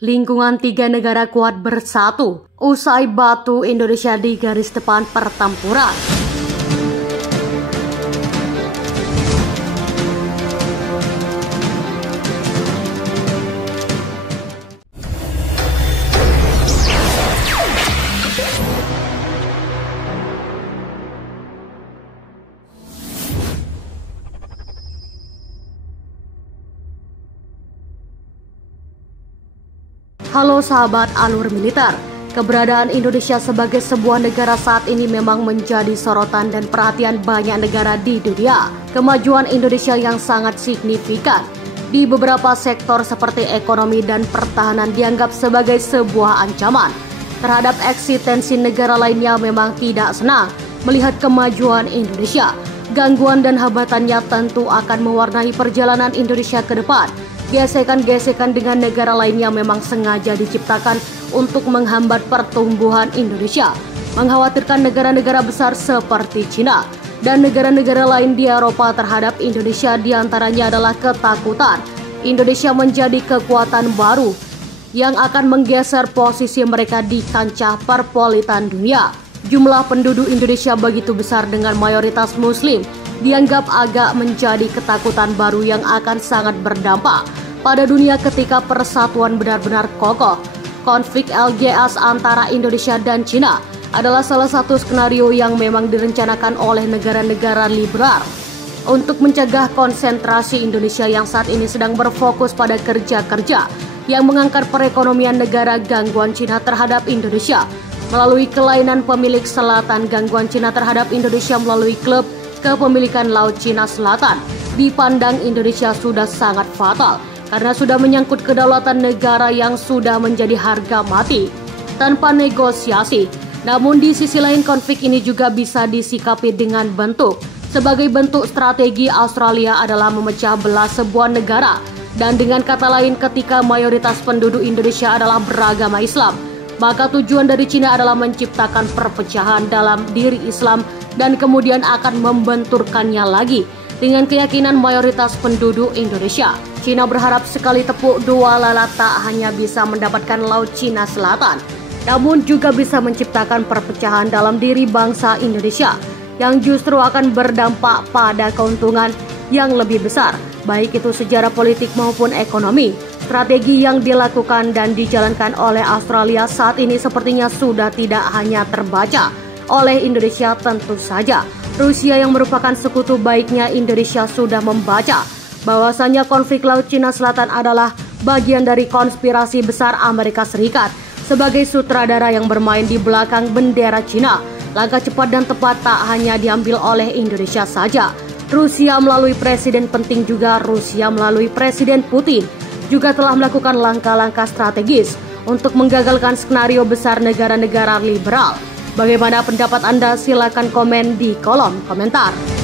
Lingkungan tiga negara kuat bersatu usai batu Indonesia di garis depan pertempuran. Halo sahabat alur militer, keberadaan Indonesia sebagai sebuah negara saat ini memang menjadi sorotan dan perhatian banyak negara di dunia. Kemajuan Indonesia yang sangat signifikan di beberapa sektor seperti ekonomi dan pertahanan dianggap sebagai sebuah ancaman terhadap eksistensi negara lainnya. Memang tidak senang melihat kemajuan Indonesia. Gangguan dan hambatannya tentu akan mewarnai perjalanan Indonesia ke depan. Gesekan-gesekan dengan negara lainnya memang sengaja diciptakan untuk menghambat pertumbuhan Indonesia, mengkhawatirkan negara-negara besar seperti Cina dan negara-negara lain di Eropa terhadap Indonesia. Diantaranya adalah ketakutan Indonesia menjadi kekuatan baru yang akan menggeser posisi mereka di kancah perpolitan dunia. Jumlah penduduk Indonesia begitu besar dengan mayoritas Muslim dianggap agak menjadi ketakutan baru yang akan sangat berdampak pada dunia ketika persatuan benar-benar kokoh. Konflik LGS antara Indonesia dan Cina adalah salah satu skenario yang memang direncanakan oleh negara-negara liberal untuk mencegah konsentrasi Indonesia yang saat ini sedang berfokus pada kerja-kerja yang mengangkat perekonomian negara. Gangguan Cina terhadap Indonesia melalui kelainan pemilik selatan. Gangguan Cina terhadap Indonesia melalui klub kepemilikan Laut Cina Selatan dipandang Indonesia sudah sangat fatal karena sudah menyangkut kedaulatan negara yang sudah menjadi harga mati tanpa negosiasi. Namun di sisi lain, konflik ini juga bisa disikapi dengan sebagai bentuk strategi Australia adalah memecah belah sebuah negara. Dan dengan kata lain, ketika mayoritas penduduk Indonesia adalah beragama Islam, maka tujuan dari Cina adalah menciptakan perpecahan dalam diri Islam dan kemudian akan membenturkannya lagi dengan keyakinan mayoritas penduduk Indonesia. Cina berharap sekali tepuk dua lalat tak hanya bisa mendapatkan Laut Cina Selatan, namun juga bisa menciptakan perpecahan dalam diri bangsa Indonesia yang justru akan berdampak pada keuntungan yang lebih besar, baik itu sejarah politik maupun ekonomi. Strategi yang dilakukan dan dijalankan oleh Australia saat ini sepertinya sudah tidak hanya terbaca oleh Indonesia. Tentu saja Rusia yang merupakan sekutu baiknya Indonesia sudah membaca bahwasanya konflik Laut Cina Selatan adalah bagian dari konspirasi besar Amerika Serikat sebagai sutradara yang bermain di belakang bendera Cina. Langkah cepat dan tepat tak hanya diambil oleh Indonesia saja. Rusia melalui presiden penting juga Rusia melalui Presiden Putin juga telah melakukan langkah-langkah strategis untuk menggagalkan skenario besar negara-negara liberal. Bagaimana pendapat Anda? Silakan komen di kolom komentar.